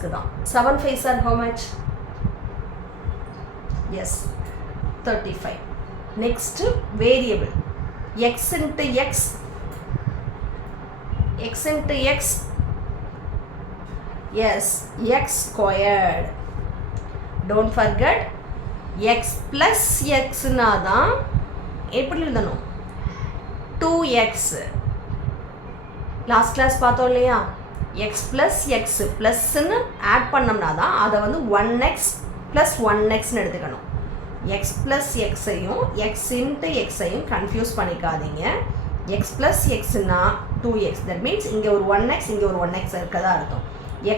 numbers ku dhaan. 7 5s are how much? Yes, 35. Next variable x into x, x into x, yes, x squared. Don't forget x plus x na dhaan eppadi eludano 2x. last class பார்த்தோம் இல்லையா, x plus x plus ன்னு add பண்ணோம்னா தான் அதை வந்து 1x plus 1x ன்னு எடுத்துக்கணும். x plus x ஐயும் x into x ஐயும் கன்ஃபியூஸ் பண்ணிக்காதீங்க. x plus x னா 2x, that means இங்க ஒரு 1x இங்க ஒரு 1x இருக்கதா அர்த்தம்.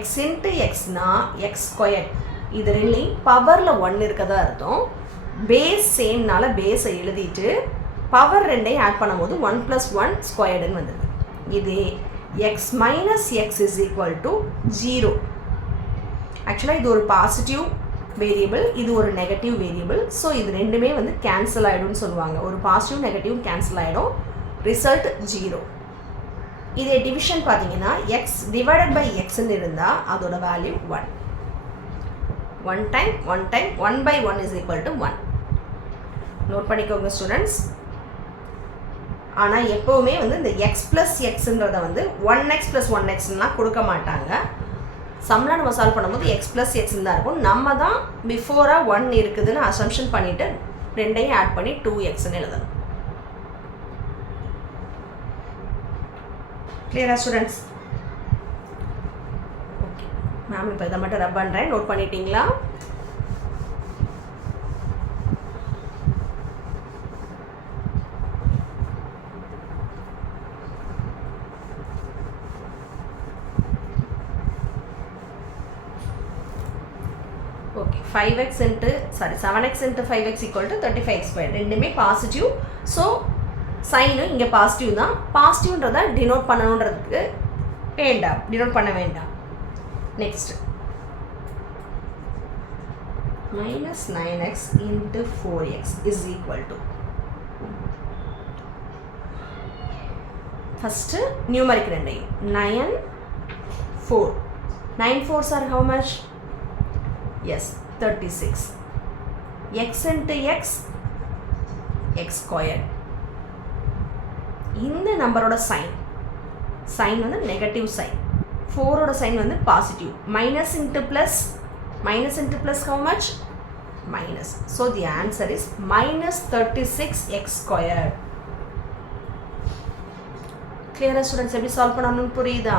x into x னா x squared, இது ரெண்டையும் பவர்ல 1 இருக்கதா அர்த்தம். பேஸ் சேம்னால பேஸை எழுதிட்டு பவர் ரெண்டையும் ஆட் பண்ணும்போது 1 plus 1 ஸ்கொயர்டுன்னு வந்தது. இது x minus x is equal to 0. ஆக்சுவலாக இது ஒரு பாசிட்டிவ் வேரியபிள், இது ஒரு நெகட்டிவ் வேரியபிள். ஸோ இது ரெண்டுமே வந்து கேன்சல் ஆகிடும்னு சொல்லுவாங்க. ஒரு பாசிட்டிவ் நெகட்டிவ் கேன்சல் ஆகிடும், ரிசல்ட் 0. இதே டிவிஷன் பார்த்தீங்கன்னா x டிவைடட் பை எக்ஸ்ன்னு இருந்தால் அதோட value 1. 1 time 1 by 1 is equal to 1. Note பண்ணிக்கோங்க ஸ்டூடெண்ட்ஸ். ஆனால் எப்போவுமே வந்து இந்த எக்ஸ் ப்ளஸ் எக்ஸுன்றதை வந்து 1x + 1xலாம் கொடுக்க மாட்டாங்க. சம்மில் நம்ம சால்வ் பண்ணும்போது x + x தான் இருக்கும். நம்ம தான் பிஃபோராக 1 இருக்குதுன்னு அசம்ஷன் பண்ணிவிட்டு ரெண்டையும் ஆட் பண்ணி 2xன்னு எழுதணும். கிளியரா ஸ்டூடெண்ட்ஸ்? ஓகே மேம், இப்போ இதை மட்டும் ரப் பண்ணுறேன், நோட் பண்ணிட்டீங்களா? Okay, 7x into 5x equal to 35x squared. ரெண்டுமே பாசிட்டிவ். ஸோ சைனும் இங்கே பாசிட்டிவ் தான். பாசிட்டிவ்ன்றதை டினோட் பண்ணணுன்றதுக்கு டினோட் பண்ண வேண்டாம். Next minus 9x into 4x is equal to, first numeric ரெண்டையும் 9 4. 9 4s are how much? Yes, 36. x into x, x squared. இந்த நம்பரோட sign வந்து negative sign, 4ஓட sign வந்து positive. Minus into plus how much? Minus. So the answer is minus 36x squared. Clear students? எப்படி solve பண்ணணும்னு புரியுதா?